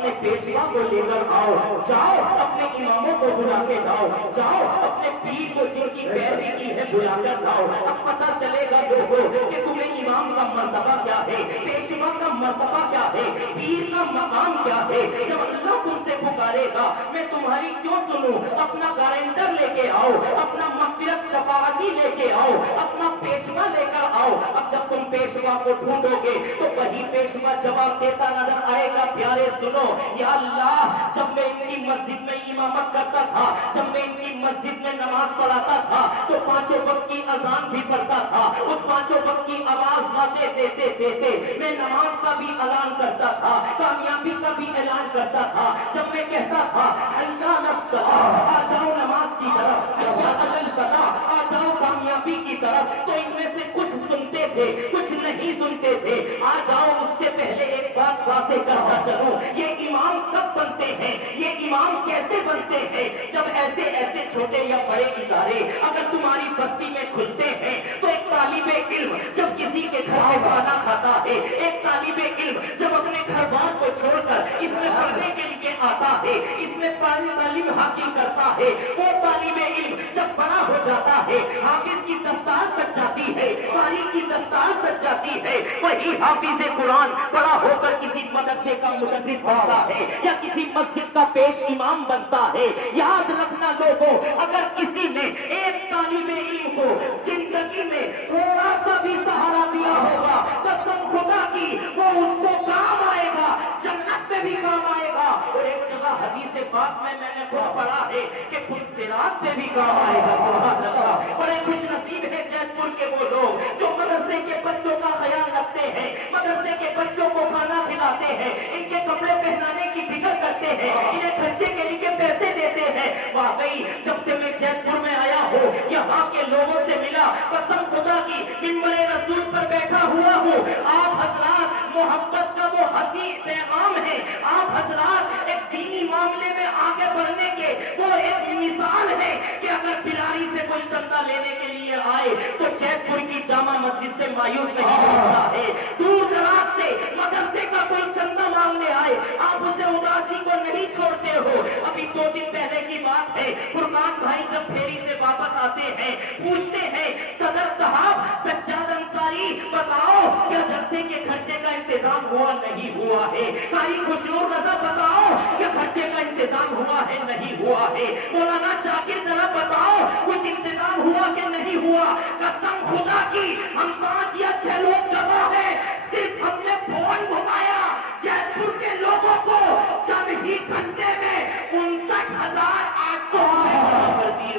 اپنے پیشوا کو لے کر آؤ، جاؤ اپنے اماموں کو بلا کے لاؤ، جاؤ اپنے پیر کو جن کی پیروی کی ہے بلا کر لاؤ۔ اب پتہ چلے گا لوگوں کہ تمہیں امام کا مرتبہ کیا ہے، پیشوا کا مرتبہ کیا ہے، پیر کا مقام کیا ہے۔ جب اللہ تم سے پکارے گا میں تمہاری کیوں سنوں؟ اپنا گارنٹر لے کے آؤ، اپنا مغفرت شفاعتی لے کے آؤ، اپنا پیشوا لے کر آؤ۔ اب جب تم پیشوا کو ڈھونڈو گے تو وہی پیشوا جواب دیتا نظر آئے گا، پیارے سنو، یا اللہ جب میں ان کی مسجد میں امامت کرتا تھا، جب میں ان کی مسجد میں نماز پڑھاتا تھا تو پانچوں وقت کی اذان بھی پڑھتا تھا، اس پانچوں وقت کی آواز باتیں دیتے دیتے میں نماز کا بھی اعلان کرتا تھا، کامیابی کا بھی اعلان کرتا تھا۔ جب میں کہتا تھا حی علی الصلاۃ، آ جاؤ نماز کی طرف، حی علی الفلاح، آ جاؤ کامیابی کی طرف، تو ان میں سے کچھ سنتے تھے کچھ نہیں سنتے تھے۔ آ جاؤ اس سے پہلے ایک بات واضح کرتا چلوں، یہ امام کب بنتے ہیں، یہ امام کیسے بنتے ہیں؟ جب ایسے ایسے چھوٹے یا بڑے ادارے اگر تمہاری بستی میں کھلتے ہیں تو ایک طالب علم جب کسی کے گھر میں کھانا کھاتا ہے، ایک طالب علم جب اپنے گھر بار کو چھوڑ کر اس میں پڑھنے کے لیے آتا ہے، اس میں تعلیم حاصل کرتا ہے، وہ طالب علم جب بڑا ہو جاتا ہے، حافظ کی دستار سج جاتی ہے، قاری کی دستار سج جاتی ہے، وہی حافظ قرآن بڑا ہو کر کسی مدرسے کا مدرس بنتا ہے یا کسی مسجد کا پیش امام بنتا ہے۔ یاد رکھنا لوگوں، اگر کسی نے ایک طالب علم کو زندگی میں تھوڑا سا بھی سہارا دیا ہوگا، قسم خدا کی وہ اس کو کام آئے گا، جنت میں بھی کام آئے گا، اور ایک جگہ حدیث پاک میں نے خود پڑھا ہے کہ پلسرات میں بھی کام آئے گا۔ سبحان اللہ، بڑے خوش نصیب ہے جیت پور کے وہ لوگ جو مدرسے کے بچوں کا خیال رکھتے ہیں، مدرسے کے بچوں کو کھانا کھلاتے ہیں، ان کے کپڑے پہنانے کی فکر کرتے ہیں، انہیں خرچے کے لیے پیسے دیتے ہیں۔ واقعی جب سے میں جیت پور میں آیا ہوں، یہاں کے لوگوں سے ملا، قسم خدا کی منبر رسول پر بیٹھا ہوا ہوں، آپ حضرات محبت کا وہ حسین پیغام ہے، آپ حضرات ایک دینی معاملے میں آگے بڑھنے کے وہ ایک مثال ہے کہ اگر بلاری سے کوئی چندہ لینے کے لیے آئے تو جیت پور کی جامع مسجد سے مایوس نہیں ہوتا ہے، دور دراز سے مدرسے کا کوئی چندہ مانگنے آئے آپ اسے اداسی کو نہیں چھوڑتے ہو۔ ابھی 2 دن پہلے کی بات ہے، فرقان بھائی جب پھیری سے واپس آتے ہیں پوچھتے ہیں صدر صاحب سجاد انصاری بتاؤ کیا جلسے کے خرچے کا انتظام ہوا نہیں ہوا ہے؟ قاری خوشنور رضا بتاؤ کیا خرچے کا انتظام ہوا ہے نہیں ہوا ہے؟ مولانا شاکر ذرا بتاؤ کچھ انتظام ہوا کہ نہیں ہوا؟ قسم خدا کی ہم 5 یا 6 لوگ گواہ ہیں، صرف ہم نے فون گھمایا جیت پور کے لوگوں کو چند ہی گھنٹے میں 59,800 جمع کر دیے۔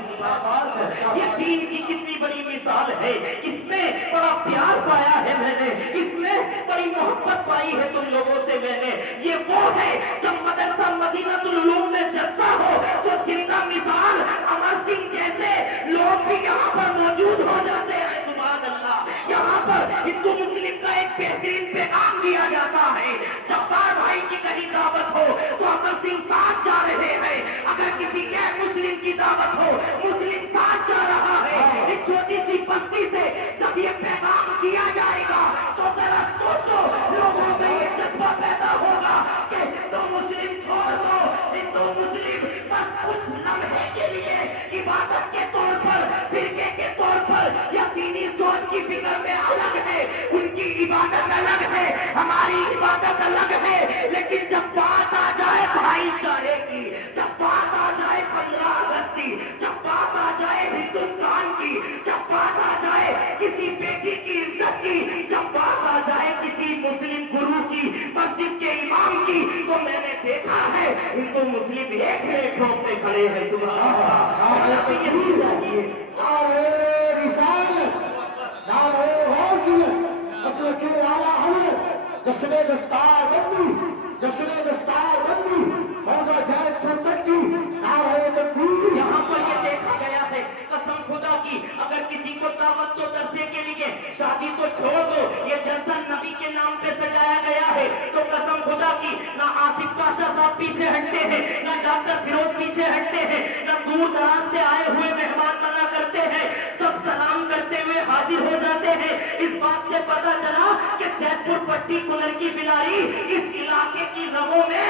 یہ دین کی کتنی بڑی مثال ہے، اس میں بڑا پیار پایا ہے میں نے، اس میں بڑی محبت پائی ہے تم لوگوں سے میں نے۔ یہ وہ ہے جب مدرسہ مدینۃ العلوم میں جلسہ ہو تو زندہ مثال امر سنگھ جیسے لوگ بھی یہاں پر موجود ہو جاتے ہیں۔ سبحان اللہ، یہاں پر ہندو مسلم کا ایک بہترین پیغام دیا جاتا ہے۔ جبار بھائی کی کہیں دعوت ہو تو امر سنگھ ساتھ جا رہے ہیں، اگر کسی غیر مسلم کی دعوت ہو مسلم ساتھ جا رہا ہے۔ ایک چھوٹی سی بستی سے جب یہ پیغام دیا جائے گا تو ذرا سوچو لوگوں میں یہ جذبہ پیدا ہوگا کہ ہندو مسلم چھوڑ دو، ہندو مسلم بس کچھ لمحے کے لیے عبادت کے طور پر، فرقے کے طور پر یا دینی سوچ کی فکر میں الگ ہے، ان کی عبادت الگ ہے، ہماری عبادت الگ ہے، لیکن جب بات آ جائے بھائی چارے کی، جب بات آ جائے 15 اگست کی، جب بات آ جائے ہندوستان کی، جب بات آ جائے کسی بیٹی کی عزت کی، جب بات آ جائے کسی مسلم گرو کی، مسجد کے امام کی، تو میں نے دیکھا ہے ہندو مسلم ایک ٹھوک پہ کھڑے ہیں۔ سبحان اللہ، تو یہی چاہیے۔ نعرہ رسالت، نعرہ غوثیت، مسلک اعلیٰ حضرت، جشن دستار بندی، جشن دستار بندی، موضوع جیت پور پٹی، نعرہ تکبیر۔ یہاں پر یہ دیکھا گیا ہے قسم خدا کی اگر کسی کو دعوت تو درسے کے لیے، شادی تو چھوڑ دو، یہ جلسہ نبی کے نام پہ سجایا گیا ہے تو قسم خدا کی نہ آصف پاشا صاحب پیچھے ہٹتے ہیں، نہ ڈاکٹر فیروز پیچھے ہٹتے ہیں، نہ دور دراز سے آئے ہوئے مہمان منع کرتے ہیں، سب سلام کرتے ہوئے حاضر ہو جاتے ہیں۔ اس بات سے پتہ چلا کہ جیت پور پٹی کنر کی بلاری اس علاقے کی رگوں میں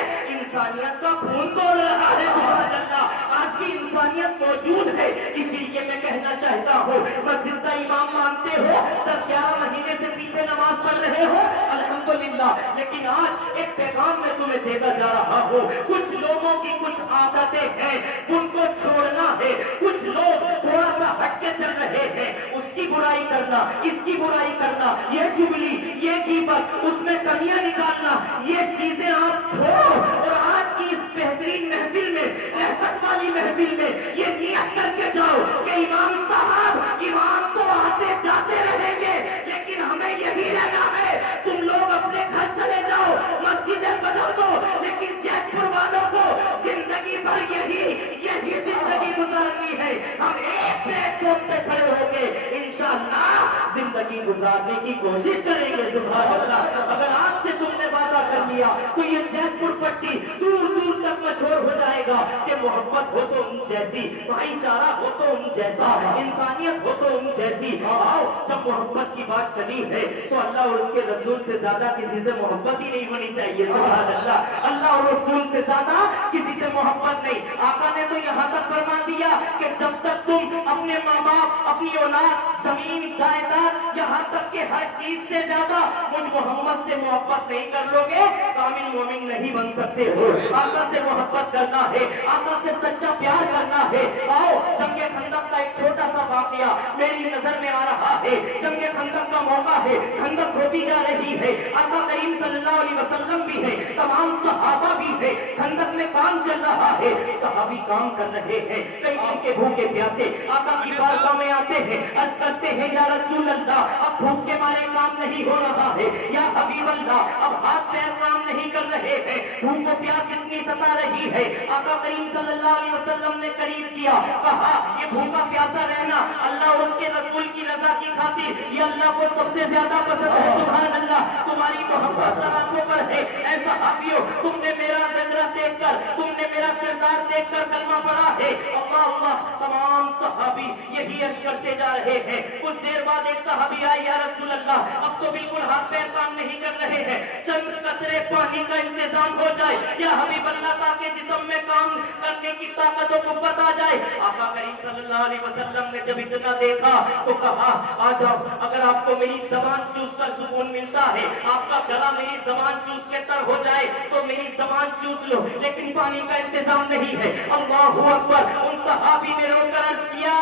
इंसानियत का खून दौड़ रहा है। सुभान अल्लाह, आज भी इंसानियत मौजूद है। इसीलिए मैं कहना चाहता हूँ, मस्जिद का इमाम मानते हो, 10-11 महीने से पीछे नमाज पढ़ रहे हो, अल्हम्दुलिल्लाह, लेकिन आज एक पैगाम मैं तुम्हें देता जा रहा हूँ। कुछ लोगों की कुछ आदतें हैं, उनको छोड़ना है। कुछ लोग थोड़ा सा हट के चल रहे हैं, उसकी बुराई करना, इसकी बुराई करना, ये चुगली, ये गीबत, उसमें कमियां निकालना, ये चीजें आप छोड़ो और आज की इस बेहतरीन महफिल में, रहमत वाली महफिल में ये नियत करके जाओ कि इमाम साहब, इमाम तो आते जाते रहेंगे, लेकिन हमें यही रहना है। तुम लोग अपने घर चले जाओ, मस्जिदें बदल दो, लेकिन जयपुर वालों को जिंदगी भर यही जिंदगी गुजारनी है। हम एक प्लेटफॉर्म पे खड़े होके इंशाअल्लाह जिंदगी गुजारने की कोशिश करेंगे। सुभान अल्लाह, अगर आज से तुमने वादा कर लिया तो ये जयपुर पट्टी दूर दूर तक मशहूर हो जाएगा कि मोहब्बत हो तो उन जैसी, भाईचारा हो तो उन जैसा, इंसानियत हो तो उन जैसी। आओ, जब मोहब्बत की बात चली है तो अल्लाह और उसके रसूल से ज्यादा किसी से मोहब्बत ही नहीं होनी चाहिए। सुभान अल्लाह, अल्लाह और रसूल से ज्यादा किसी से मोहब्बत नहीं। आका ने तो यहाँ तक फरमा दिया कि जब तक तुम अपने माँ बाप, अपनी औलाद, जमीन, जायदाद, यहाँ तक के हर चीज से ज्यादा मुझ मोहम्मद से मोहब्बत नहीं कर लोगे, कामिल मोमिन नहीं बन सकते हो। आका से मोहब्बत करना है, आका से सच्चा प्यार करना है। आओ, जंगे खंदक का एक छोटा सा वाकया मेरी नजर में आ रहा है। जंगे खंदक का मौका है, खंदक होती जा रही है, आका करीम सल्लल्लाहु अलैहि वसल्लम भी है, तमाम सहाबा भी है, खंदक में काम चल रहा है, सहाबी काम कर रहे हैं, कई दिन के भूखे प्यासे आका की बारगाह में आते हैं, अर्ज करते हैं, या रसूल अल्लाह, अब भूख के मारे काम नहीं हो रहा है, या हबीब अल्लाह, अब हाथ पैर काम नहीं कर रहे हैं, भूख और प्यास इतनी सता रही है। आका करीम सल्लल्लाहु अलैहि वसल्लम ने करीब किया, कहा, ये भूखा प्यासा रहना अल्लाह और उसके रसूल की रजा की खातिर ये अल्लाह को सबसे ज्यादा पसंद है। सुभान अल्लाह, तुम्हारी मोहब्बत आंखों पर है। ऐसा हाबियो, तुमने मेरा नजरा देखकर, तुमने मेरा किरदार देखकर कलमा पढ़ा है। अल्लाह अल्लाह, तमाम सहाबी यही अर्ज करते जा रहे हैं। कुछ देर बाद एक सहाबी आए, या रसूल अल्लाह, अब तो बिल्कुल हाथ पैर काम नहीं कर रहे हैं, चंद कतरे पानी का इंतजाम हो जाए, या हबीब अल्लाह ताकि जिस्म में काम करने की ताकत और कुव्वत आ जाए। आका करीम सल्लल्लाहु अलैहि वसल्लम ने जब इतना देखा तो कहा, आ जाओ, अगर आपको मेरी ज़बान चूस कर सुकून मिलता है, आपका गला मेरी ज़बान चूस के तर हो जाए तो मेरी ज़बान चूस लो, लेकिन पानी का इंतजाम नहीं है। अल्लाहू अकबर, उन सहाबी ने रोकर अर्ज किया,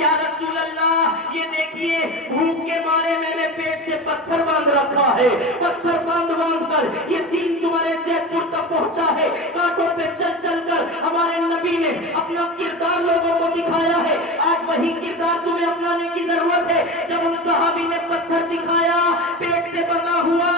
या रसूल अल्लाह, ये देखिए, भूख के मारे मैंने पेट से पत्थर बांध रखा है, पत्थर बांध कर ये दीन तुम्हारे जयपुर तक पहुंचा है। कांटों पे चल चल कर हमारे नबी ने अपना किरदार लोगों को दिखाया है। आज वही किरदार तुम्हें अपनाने की जरूरत है। जब उन सहाबी ने पत्थर दिखाया, पेट से बना हुआ,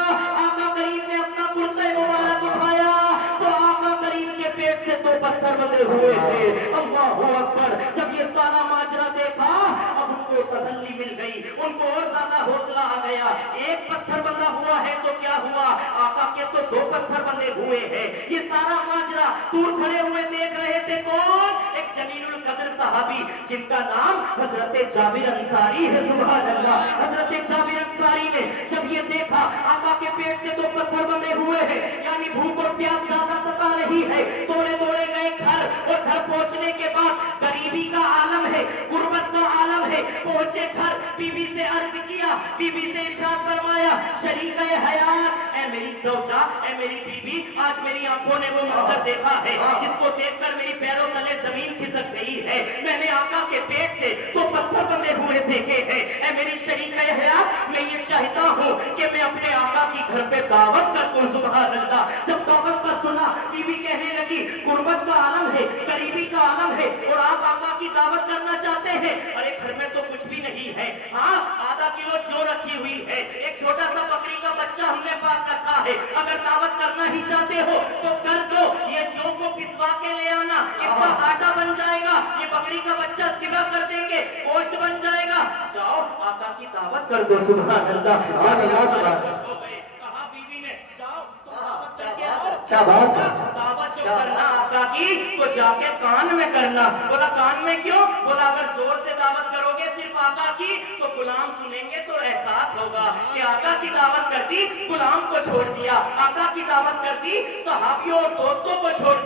आका करीम ने अपना कुर्ता मुबारक उठाया तो आका करीम के पेट से तो पत्थर बंधे हुए थे। अल्लाहू अकबर, जब ये सारा माजरा देखा, अब उनको तसल्ली मिल गई, उनको और ज्यादा हौसला आ गया। एक पत्थर बंधा हुआ है तो क्या हुआ, आका के तो 2 पत्थर बंधे हुए हैं। ये सारा माजरा दूर खड़े हुए देख रहे थे कौन, एक जलीलुल कद्र सहाबी जिनका नाम हजरत जाबिर अंसारी है। सुभान अल्लाह, हजरत जाबिर अंसारी ने जब ये देखा, आका के पेट से 2 पत्थर बंधे हुए हैं, यानी भूख और प्यास ज्यादा सता रही है, दौड़े दौड़े गए घर, और घर पहुंचने के बाद गरीबी का आलम है, गुर्बत का आलम है। पहुंचे घर, बीबी से अर्ज किया, बीबी से इरशाद फरमाया, शरीक हयात, ऐ मेरी सौजा, ऐ मेरी बीबी, आज मेरी आंखों ने वो मंजर देखा है जिसको देखकर मेरी पैरों तले जमीन खिसक गई है। मैंने आका के पेट से 2 पत्थर बंधे हुए देखे हैं। ऐ मेरी शरीक हयात, मैं ये चाहता हूँ कि मैं अपने आका की घर पे दावत कर दूं। सुभान अल्लाह, जब दावत का सुना, बीबी कहने लगी, गुर्बत का आलम है, गरीबी का आलम है, और आप आका की दावत करना चाहते हैं। अरे घर में तो कुछ भी नहीं है, हाँ आधा किलो जौ रखी हुई है, एक छोटा सा बकरी का बच्चा हमने पाल रखा है, अगर दावत करना ही चाहते हो तो कर दो, ये जौ को पिसवा के ले आना, इसका आटा बन जाएगा, ये बकरी का बच्चा सिबा कर देंगे, गोश्त बन जाएगा, जाओ आका की दावत कर दो। सुभान अल्लाह, कहा बीवी ने, जाओ तुम दावत करके आओ। क्या बात है, दावत जो करना आका की तो जाके कान में करना। बोला कान में क्यों, बोला अगर जोर से दावत करोगे सिर्फ आका की तो गुलाम सुनेंगे तो एहसास होगा कि आका की दावत कर दी, गुलाम को छोड़ दिया, आका की दावत कर दी, सहाबियों और दोस्तों को छोड़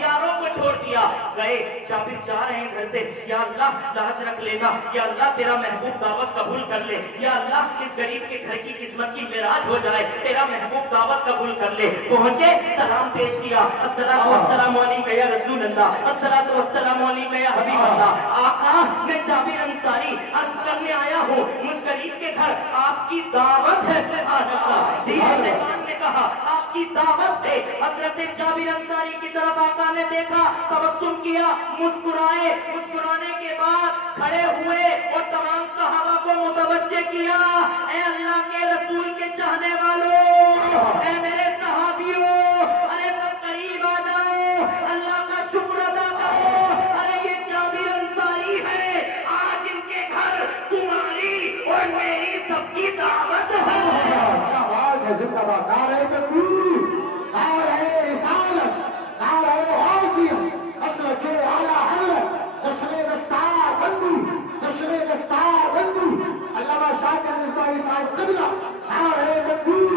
यारों को छोड़ दिया, गए जाबिर जा रहे हैं घर से, या अल्लाह लाज रख लेना, या अल्लाह तेरा महबूब दावत कबूल कर ले, या अल्लाह इस गरीब के घर की किस्मत की मिराज हो जाए, तेरा महबूब दावत कबूल कर ले। पहुंचे, सलाम पेश किया, अस्सलातु वस्सलामु अलैका या रसूल अल्लाह, अस्सलातु वस्सलामु अलैका या हबीब अल्लाह। आका, मैं जाबिर अंसारी अर्ज करने आया हूँ, मुझ गरीब के घर आपकी दावत है। सुभान अल्लाह। सीधे कान ने कहा आपकी दावत है। हजरत जाबिर अंसारी की तरफ आका ने देखा, तबस्सुम किया, मुस्कुराए, मुस्कुराने के बाद खड़े हुए और तमाम सहाबा को मुतवज्जे किया, ऐ अल्लाह के रसूल के चाहने वालों, ऐ मेरे सहाबियों, अरे सब करीब आ जाओ, अल्लाह का शुक्र अदा करो। अरे ये जाबिर अंसारी है, आज इनके घर तुम्हारी और मेरी सबकी दावत है। क्या बात है, जिंदाबाद। नारे तकबीर, नारे रिसालत, नारे गौसियत, मसलके आला हज़रत, जश्न दस्तार बंदी, जश्न दस्तार बंदी, अल्लामा शाकिर मिसबाही साहब क़िबला, नारे तकबीर।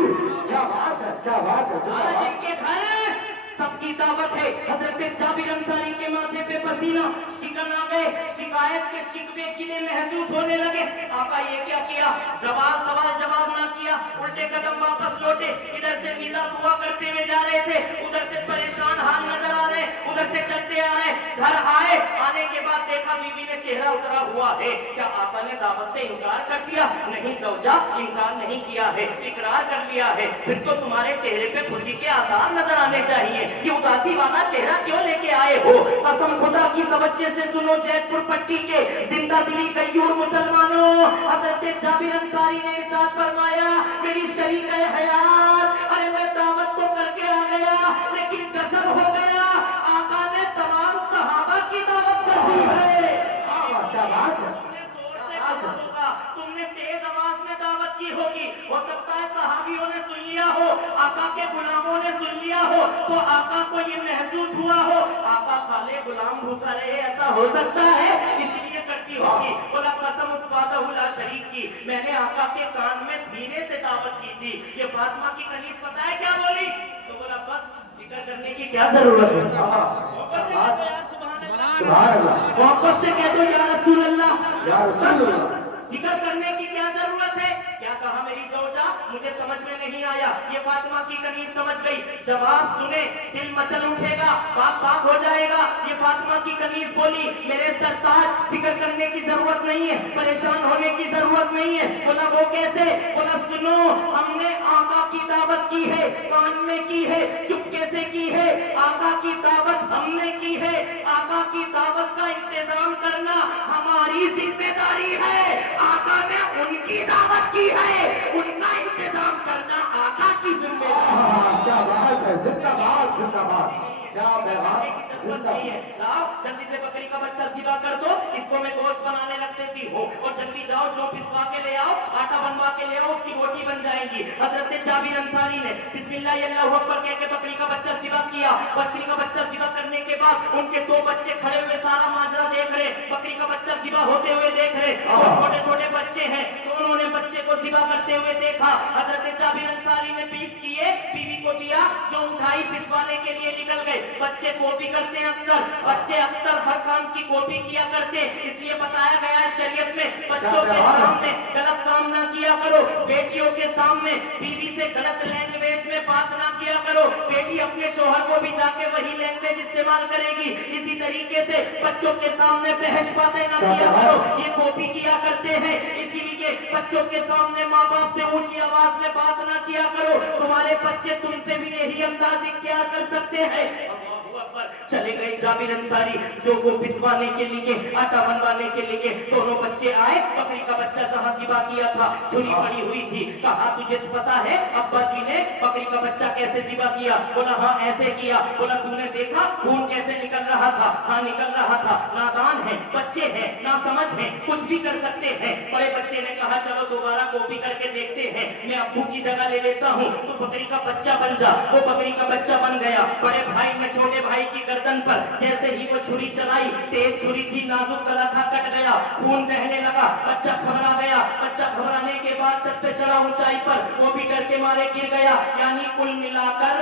क्या बात है, क्या बात है, आज जिंदाबाद। इनके घर सबकी दावत है। हजरत जाबिर अंसारी के माथे पे पसीना शिकन आ गए, शिकायत के शिकवे किले महसूस होने लगे। आका ये क्या किया, सवाल जवाब ना किया, उल्टे कदम वापस लौटे। इधर से निदा दुआ करते हुए जा रहे थे, उधर से परेशान हाल नजर आ रहे, उधर से चलते आ रहे। घर आए, आने के बाद देखा बीवी ने चेहरा उतरा हुआ है। क्या आका ने दावत से इनकार कर दिया? नहीं सौजा, इनकार नहीं किया है, इकरार कर लिया है। फिर तो तुम्हारे चेहरे पे खुशी के आसार नजर आने चाहिए, कि उदासी वाला चेहरा क्यों लेके आए हो? कसम खुदा की तवज्जो से सुनो जैतपुर पट्टी के जिंदा दिली गयूर मुसलमानों, हजरत जाबिर अंसारी ने इरशाद फरमाया, मेरी शरीक हयात, अरे मैं दावत तो करके आ गया, लेकिन गजब हो गया, आका ने तमाम सहाबा की दावत कर दी है। क्या बात है। तुमने जोर से कहा होगा, तुमने तेज आवाज में दावत की होगी, हो सकता है सहाबियों ने सुन लिया हो, आका के गुलामों ने सुन लिया हो, तो आका को ये महसूस हुआ हो, आका खाले गुलाम भूखा रहे, ऐसा हो सकता है, इसलिए करती होगी। बोला कसम उस वादा शरीक की, मैंने आका के कान में धीरे से दावत की थी। ये फातिमा की कनीज पता है क्या बोली? तो बोला बस फिक्र करने की क्या जरूरत है, वापस से कह दो यार सुभान अल्लाह, वापस से कह दो या रसूल अल्लाह, या रसूल अल्लाह। फिक्र करने की क्या जरूरत है? क्या कहा मेरी ज़ौजा? मुझे समझ में नहीं आया। ये फातिमा की कनीज समझ गई, जवाब सुने दिल मचल उठेगा, बात बात हो जाएगा। ये फातिमा की कनीज बोली, मेरे सरताज फिक्र करने की जरूरत नहीं है, परेशान होने की जरूरत नहीं है। बोला वो कैसे? बोला सुनो, हमने आका की दावत की है, कान में की है, चुपके से की है, आका की दावत हमने की है, आका की दावत का इंतजाम करना हमारी जिम्मेदारी है। आका ने उनकी दावत की है, उनका इंतजाम करना आका की जिम्मेदारी। क्या बात है, जिंदाबाद, जिंदाबाद। क्या पैगाम, नहीं है। लाओ जल्दी से बकरी का बच्चा सीधा कर दो, इसको मैं गोश्त बनाने रख देती हूँ, और जल्दी जाओ जो पिसवा के ले आओ, आटा बनवा के ले आओ, उसकी रोटी बन जाएगी। हजरत जाबिर अंसारी ने बिस्मिल्लाह अल्लाहु अकबर कह के बकरी का बच्चा सीधा किया। बकरी का बच्चा सीधा करने के बाद उनके दो बच्चे खड़े हुए सारा माजरा देख रहे, बकरी का बच्चा सीधा होते हुए देख रहे, और छोटे छोटे बच्चे हैं, दोनों ने बच्चे को सीधा करते हुए देखा। हजरत जाबिर अंसारी ने पीस किए, बीवी को दिया, जो उठाई पिसवाने के लिए निकल गए। बच्चे कॉपी करते हैं अक्सर, बच्चे अक्सर हर काम की कॉपी किया करते हैं, इसलिए बताया गया है शरीयत में बच्चों के सामने गलत काम ना किया करो, बेटियों के सामने बीवी से गलत लैंग्वेज में बात ना किया करो, बेटी अपने शोहर को भी जाके वही लैंग्वेज इस्तेमाल करेगी। इसी तरीके से बच्चों के सामने बहस बातें ना किया करो, ये कॉपी किया करते हैं, इसीलिए बच्चों के सामने माँ बाप से ऊंची आवाज में बात ना किया करो, तुम्हारे बच्चे तुमसे भी यही अंदाज इख्तियार कर सकते हैं। चले गए जाबिर अंसारी जो को पिसवाने के लिए, आटा बनवाने के लिए। दोनों बच्चे आए, बकरी का बच्चा जहां जिबा किया था छुरी पड़ी हुई थी। कहा तुझे पता है अब्बा जी ने बकरी का बच्चा कैसे जिबा किया? बोला हाँ ऐसे किया। बोला तूने देखा खून कैसे निकल रहा था? हाँ निकल रहा था। नादान है, बच्चे हैं, ना समझ है, कुछ भी कर सकते हैं। बड़े बच्चे ने कहा चलो दोबारा कॉपी करके देखते हैं, मैं अब्बू की जगह ले लेता हूँ, तो बकरी का बच्चा बन जा। वो बकरी का बच्चा बन गया। बड़े भाई ने छोटे भाई की गर्दन पर जैसे ही वो छुरी चलाई, तेज छुरी थी, नाजुक गला था, कट गया, खून बहने लगा। बच्चा घबरा गया। बच्चा घबराने के बाद छत पे चढ़ा ऊंचाई पर, वो भी डर के मारे गिर गया। यानी कुल मिलाकर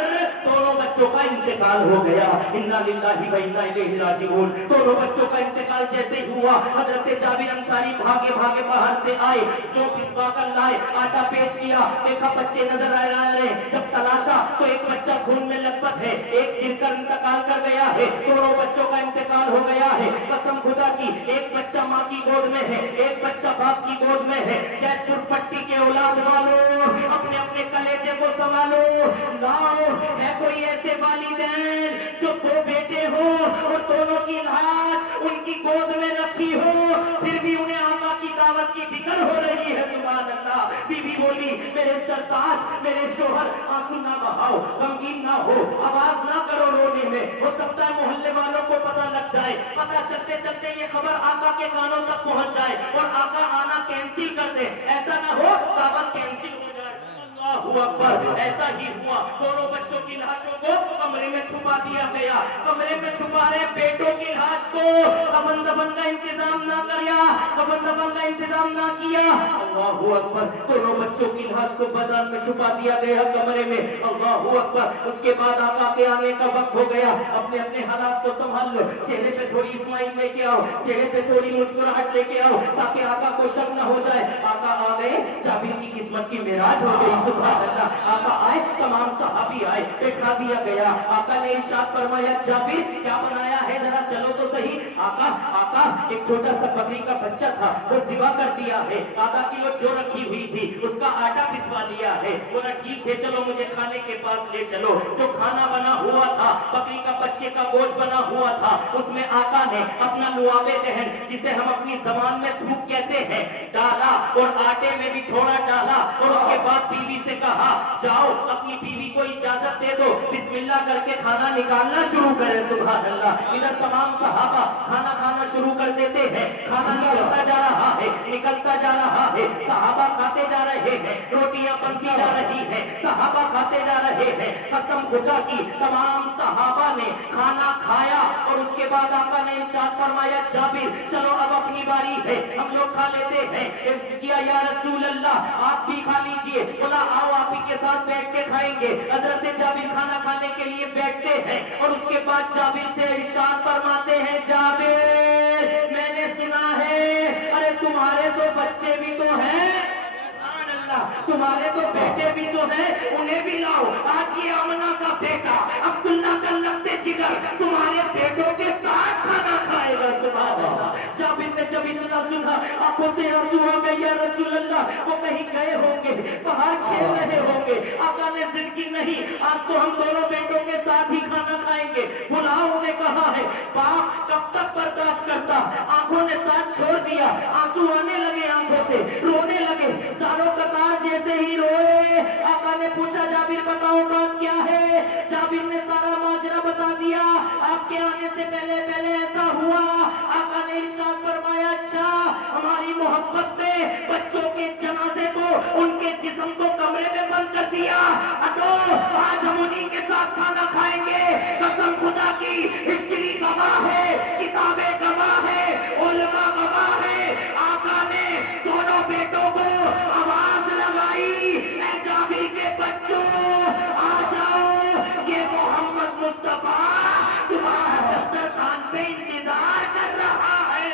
दोनों बच्चे بچوں کا انتقال ہو گیا. انا للہ و انا الیہ راجعون. دونوں بچوں کا انتقال جیسے ہوا حضرت جابر انصاری بھاگے بھاگے باہر سے آئے, جو پسوا کر لائے, آٹا پیش کیا, دیکھا بچے نظر آ رہے ہیں. جب تلاشا تو ایک بچہ خون میں لپت ہے, ایک گر کر انتقال کر گیا ہے. دونوں بچوں کا انتقال ہو گیا ہے. قسم خدا کی, ایک بچہ ماں کی گود میں ہے, ایک بچہ باپ کی گود میں ہے. جیت پور پٹی کے اولاد والوں, اپنے اپنے کلیجے کو سنبھالو. لاؤ, ہے کوئی ایسے والدین جو دو بیٹے ہو اور دونوں کی لاش ان کی گود میں رکھی ہو, پھر بھی انہیں آقا کی دعوت کی فکر ہو رہی ہے. سبحان اللہ. بی بی بولی, میرے سرتاج, میرے شوہر, آنسو نہ بہاؤ, غمگین نہ ہو, آواز نہ کرو رونے میں, ہو سکتا ہے محلے والوں کو پتہ لگ جائے, پتہ چلتے چلتے یہ خبر آقا کے کانوں تک پہنچ جائے اور آقا آنا کینسل کر دے. ایسا نہ ہو دعوت کینسل ہو جائے. اللہ اکبر. ایسا ہی ہوا. دونوں بچوں کی لاشوں کو کمرے میں چھپا دیا گیا. کمرے میں چھپا رہے بیٹوں کی لاش کو, کفن دفن کا انتظام نہ کیا, کفن دفن کا انتظام نہ کیا. اللہ اکبر. دونوں بچوں کی لاش کو بدن میں چھپا دیا گیا کمرے میں. اللہ اکبر. اس کے بعد آقا کے آنے کا وقت ہو گیا. اپنے اپنے حالات کو سنبھال لو, چہرے پہ تھوڑی اسمائل لے کے آؤ, چہرے پہ تھوڑی مسکراہٹ لے کے آؤ تاکہ آقا کو شک نہ ہو جائے. آقا آ گئے, جابر کی قسمت کی معراج ہو گئی. سبحان اللہ. آقا آئے, تمام صحابی آئے, بٹھا دیا گیا. آقا نے ارشاد فرمایا, جابر کیا بنایا ہے, ذرا چلو تو صحیح. آقا آقا ایک چھوٹا سا بکری کا بچہ تھا, وہ ذبح کر دیا ہے. آدھا کلو جو رکھی ہوئی تھی اس کا آٹا پسوا لیا ہے. بولا ٹھیک ہے, چلو مجھے کھانے کے پاس لے چلو. جو کھانا بنا ہوا تھا, بکری کا بچے کا گوشت بنا ہوا تھا, اس میں آقا نے اپنا لعاب دہن, جسے ہم اپنی زبان میں دھوپ کہتے ہیں, ڈالا اور آٹے میں بھی تھوڑا ڈالا. اور اس کے بعد بیوی سے کہا, جاؤ اپنی بیوی کو اجازت دے دو, بسم اللہ کر کے کھانا نکالنا شروع کرے. سبحان اللہ. ادھر تمام صحابہ کھانا کھانا شروع کر دیتے ہیں. کھانا نکلتا جا رہا ہے, نکلتا جا رہا ہے. صحابہ کھاتے جا رہے ہیں, روٹیاں بنتی جا رہی ہیں, صحابہ کھاتے جا رہے ہیں. قسم خدا کی, تمام صحابہ نے کھانا کھایا اور اس کے بعد آقا نے ارشاد فرمایا, جابر چلو اب اپنی باری ہے, ہم لوگ کھا لیتے ہیں. عرض کیا, یا رسول اللہ آپ بھی کھا لیجئے. بولا آؤ آپ ہی کے ساتھ بیٹھ کے کھائیں گے. حضرت جابر کھانا کھانے کے لیے بیٹھتے ہیں اور اس کے بعد جابر سے ارشاد فرماتے ہیں, جابر میں نے سنا ہے, ارے تمہارے تو بچے بھی تو ہیں, تمہارے تو بیٹے بھی تو ہیں, انہیں بھی لاؤ. آج یہ آمنہ کا بیٹا عبداللہ کا لگتے جگر تمہارے بیٹوں کے ساتھ کھانا کھائے گا. سبحان اللہ. جابر نے جب اتنا سنا, آنکھوں سے آنسو آ گئے. یا رسول اللہ وہ کہیں گئے ہوں گے, باہر کھیل رہے ہوں گے. آقا نے ضد کی, نہیں آج تو ہم دونوں بیٹوں کے ساتھ ہی کھانا کھائیں گے. بلاؤ نے کہا ہے. باپ کب تک برداشت کرتا, آنکھوں نے ساتھ چھوڑ دیا, آنسو آنے لگے آنکھوں سے, رونے لگے. ساروں قطار جیسے ہی روئے, آقا نے پوچھا, جابر بتاؤ بات کیا ہے. جابر نے سارا ماجرا بتا دیا. آپ کے آنے سے پہلے پہلے ایسا ہوا. آقا نے ارشاد فرمایا, اچھا ہماری محبت میں بچوں کے جنازے کو, ان کے جسم کو کمرے میں بند کر دیا. اٹو آج ہم انہی کے ساتھ کھانا کھائیں گے. قسم خدا کی, ہسٹری گواہ ہے, کتابیں گواہ ہے, علماء گواہ ہے. آقا نے دونوں بیٹوں کو آواز لگائی, اے جابر کے بچوں آ جاؤ, یہ محمد مصطفیٰ تمہارا دسترخوان پہ انتظار کر رہا ہے.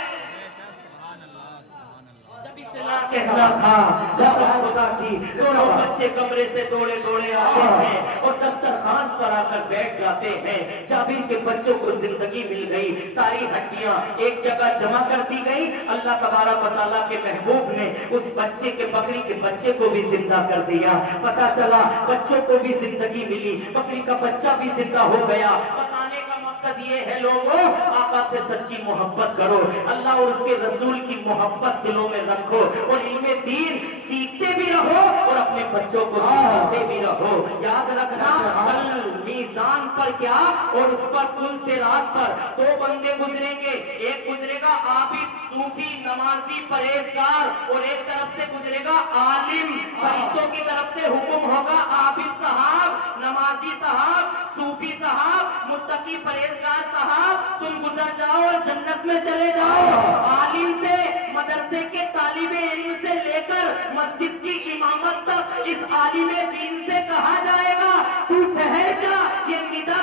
کہنا تھا, جب خدا کی دونوں بچے کمرے سے دوڑے دوڑے آتے ہیں اور دسترخوان پر آ کر بیٹھ جاتے ہیں. جابر کے بچوں کو زندگی مل گئی, ساری ہڈیاں ایک جگہ جمع کر دی گئی. اللہ تبارک و تعالیٰ کے محبوب نے اس بچے کے, بکری کے بچے کو بھی زندہ کر دیا. پتا چلا بچوں کو بھی زندگی ملی, بکری کا بچہ بھی زندہ ہو گیا. بتانے کا مقصد یہ ہے, لوگوں آقا سے سچی محبت کرو, اللہ اور اس کے رسول کی محبت دلوں میں رکھو, اور علم دین سیکھتے بھی رہو اور اپنے بچوں کو سکھاتے بھی رہو. یاد رکھنا, کل میزان پر کیا, اور اس پر کل صراط پر دو بندے گزریں گے. ایک گزرے گا عابد, صوفی, نمازی, پرہیزگار, اور ایک طرف سے گزرے گا عالم. فرشتوں کی طرف سے حکم ہوگا, عابد صاحب, نمازی صاحب, صوفی صاحب, متقی پرہیزگار صاحب, تم گزر جاؤ اور جنت میں چلے جاؤ. عالم سے, مدرسے کے طالب علم سے لے کر مسجد کی امامت تک اس عالم دین سے کہا جائے گا, تو ٹھہر جا, یہ ندا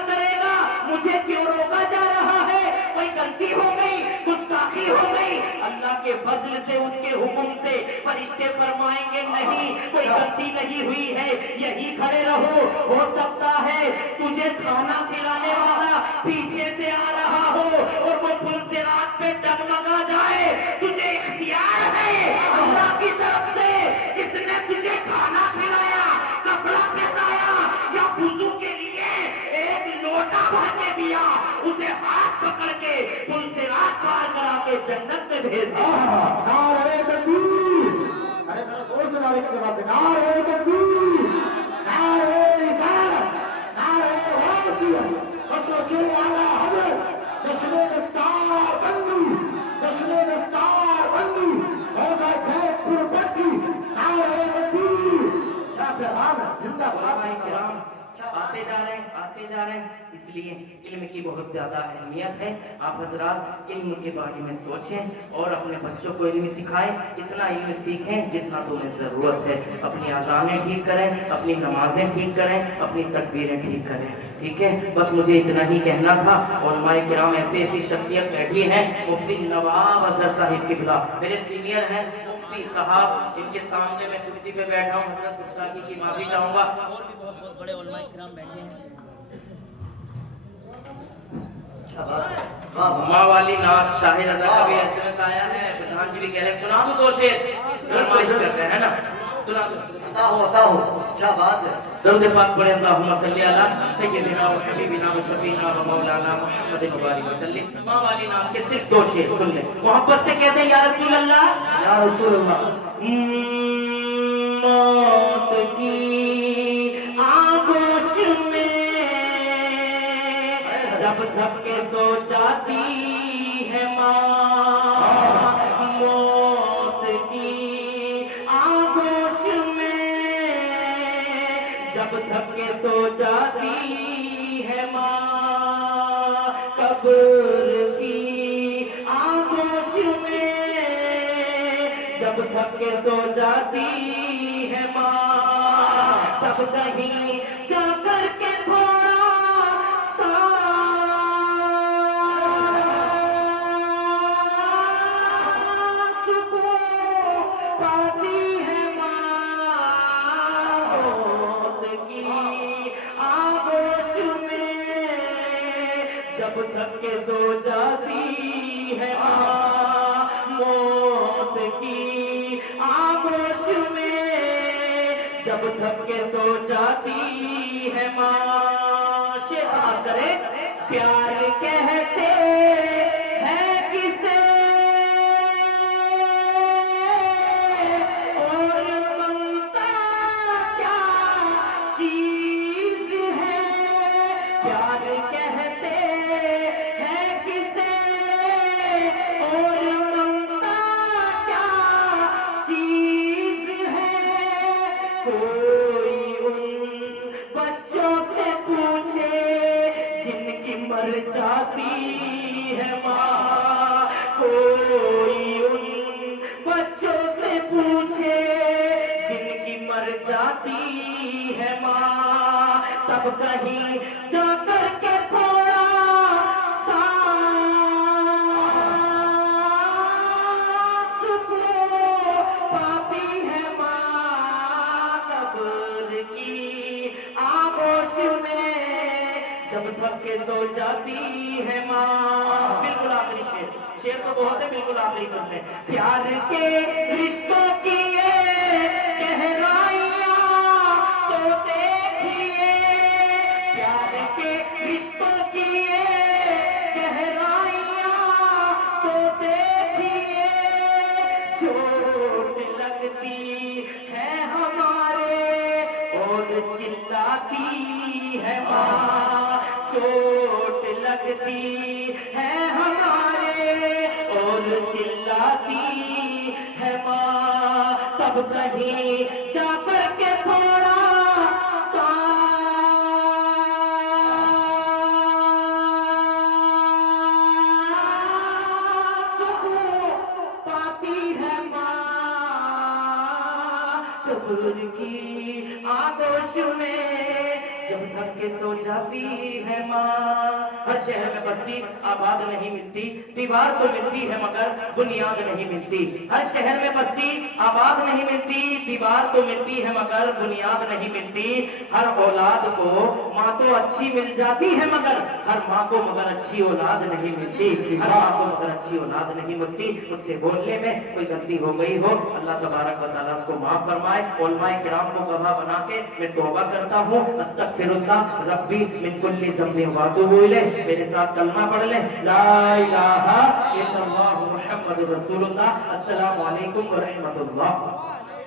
के हुक्म से फरिश्ते फरमाएंगे नहीं, कोई गलती नहीं हुई है, यही खड़े रहो, हो सकता है तुझे खाना खिलाने वाला पीछे से आ रहा हो और वो पुल से रात पे डगमगा जाए, तुझे इख्तियार है अल्लाह की तरफ से, जिसने तुझे खाना खिलाया, कपड़ा पहनाया या वुजू के लिए एक लोटा भर के दिया, उसे हाथ पकड़ के पुल से रात पार करा के जन्नत में भेज दिया। नारे तकबीर, अरे जरा जोर से नारे का जवाब दे, नारे तकबीर, नारे रिसालत, नारे वासियत, मसलके आला हज़रत, जश्न दस्तार बंदी, जश्न दस्तार बंदी, रोज़ा जयपुर पट्टी, नारे तकबीर। क्या पैगाम है, जिंदाबाद किराम आते जा रहे हैं, इसलिए इल्म की बहुत ज़्यादा अहमियत है। आप हजरात इल्म के बारे में सोचें और अपने बच्चों को इल्म सिखाएं, इतना इल्म सीखें जितना तुम्हें ज़रूरत है। अपनी अज़ानें ठीक करें, अपनी नमाजें ठीक करें, अपनी तकबीरें ठीक करें, ठीक है। बस मुझे इतना ही कहना था। और उलमाए किराम ऐसी ऐसी शख्सियत बैठी हैं, मुफ्ती नवाब अजहर साहिब किबला मेरे सीनियर हैं, मुफ्ती साहब, इनके सामने मैं कुर्सी पे बैठा हूँ, हजरत गुस्ताखी की माफी चाहूँगा। और भी बहुत बहुत बड़े उलमाए किराम बैठे हैं। माँ वाली नाथ शाह रज़ा का भी एसएमएस आया है, प्रधान जी भी कह रहे हैं सुना दो दो शेर, फरमाइश कर रहे हैं ना, सुना दो। अता हो, क्या बात है। दरूद पाक पढ़े, अल्लाहुम्मा सल्ली अला सय्यिदिना व हबीबिना व शफीना व मौलाना मुहम्मद मुबारक वसल्लम। माँ वाली नाथ के सिर्फ दो शेर सुन ले, मोहब्बत से कहते हैं या रसूल अल्लाह, या रसूल अल्लाह। मौत की आगोश में जब थक के सो जाती है माँ, मौत की आगोश में जब थक के सो जाती है माँ, कब्र की आगोश में जब थक के सो जाती है माँ, तब कहीं जाकर के थोड़ा जब थक के सो जाती है माँ, मौत की आगोश में जब थक के सो जाती है माँ। शेर समाप्त करे, प्यार कहते हैं किसे और ममता क्या चीज है, प्यार कहते हैं किसे और ममता क्या चीज है, कोई उन बच्चों से पूछे जिनकी मर जाती है माँ, कोई उन बच्चों से पूछे जिनकी मर जाती है माँ, तब कहीं जाकर के थोड़ा सा सुकून पाती है माँ, कब्र की आगोश में जब थक के सो जाती है माँ। बिल्कुल आखिरी शेर, शेर तो बहुत है, बिल्कुल आखिरी सुन ले। प्यार के रिश्तों की ये गहराइयाँ तो देखिए, प्यार के रिश्तों की ये गहराइयाँ तो देखिए, चोट लगती है हमारे और चिल्लाती है माँ, चोट लगती है हमारे और चिल्लाती है माँ, तब कहीं जाकर के थोड़ा सा सुकून पाती है माँ, कब्र की आगोश में जब थक के सो जाती है माँ। हर शहर में बस्ती आबाद नहीं मिलती, दीवार तो मिलती है मगर बुनियाद नहीं मिलती। हर शहर में बस्ती आबाद नहीं मिलती, दीवार तो मिलती है मगर बुनियाद नहीं मिलती। हर औलाद को माँ तो अच्छी मिल जाती है मगर हर माँ को मगर अच्छी औलाद नहीं मिलती। हर माँ को मगर अच्छी औलाद नहीं मिलती। उससे बोलने में कोई गलती हो गई हो, अल्लाह तबारक व तआला उसको माफ फरमाए। उलमाए किराम को गवाह बना के मैं तौबा करता हूँ। अस्तगफिरुल्लाह रब्बी मिन कुल्ली ज़ंबिन व अतूबु इलैह। मेरे साथ कलमा पढ़ ले, ला इलाहा इल्लल्लाह मुहम्मदुर रसूलुल्लाह। अस्सलामु अलैकुम व रहमतुल्लाह।